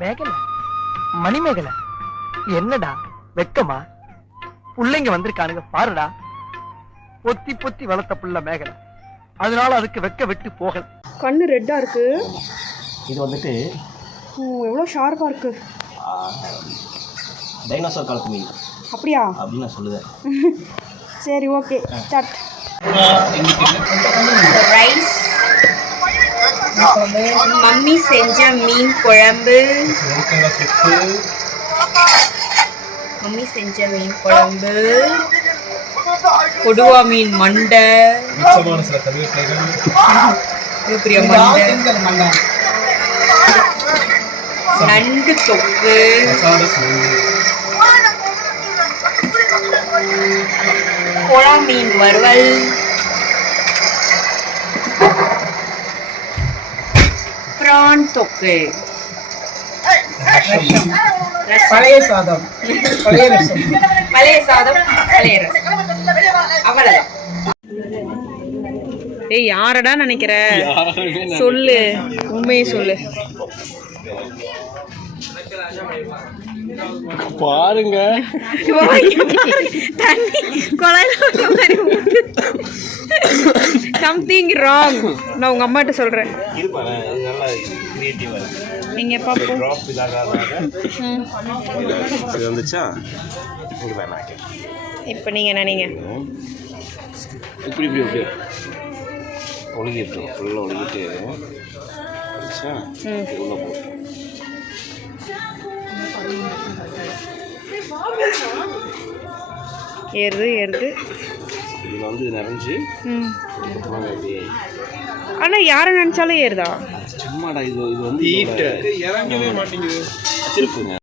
மேகலை? மணிமேகலை? என்னடா? வெக்கமா? புள்ளைங்க வந்திருக்கானுங்க பாருடா. பொத்தி பொத்தி வளர்த்த புள்ள மேகலை. அதனால அதுக்கு வெக்க விட்டு போகல. கண்ணு ரெட்டாக இருக்கு. இது வந்துட்டு எவ்வளோ ஷார்ப்பாக இருக்கு. டைனோசர் காலத்து மீன். அப்படியா? அப்படின்னு நான் சொல்லுவேன். சரி ஓகே ஸ்டார்ட் மம்மி செஞ்ச மீன் குழம்பு. மம்மி செஞ்ச மீன் குழம்பு. கொடுவா மீன் மண்டை. மிச்சமான சில கருவேப்பிலைகள் பெரிய மண்டை. நண்டு தொக்கு. குழா கொழா மீன் வறுவல். பிரான் தொக்கு. பழைய சாதம். பழைய ரசம். பழைய சாதம் பழைய ரசம். அவ்வளவுதான். ஏய் யாரடா நினைக்கிற? சொல்லு. உண்மையை சொல்லு. பாருங்க. தண்ணி குழாயில் சம்திங் ராங் நான் உங்க அம்மாட்ட இருக்கு. நீங்க வந்துச்சா? இப்போ நீங்க நினைங்க இப்படி இப்படி இப்படி. ஒழுகிட்டோம் ஃபுல்லாக ஒழுகிட்டு. உள்ள போட்டோம் ஏறுது ஏறுது. இதில் வந்து இது நிறைஞ்சு ம். அப்புறம் அப்படியே ஆனா யாரை நினைச்சாலும் ஏறுதா? சும்மாடா இது இது வந்து இறங்கவே மாட்டேங்குது. வச்சிருக்குங்க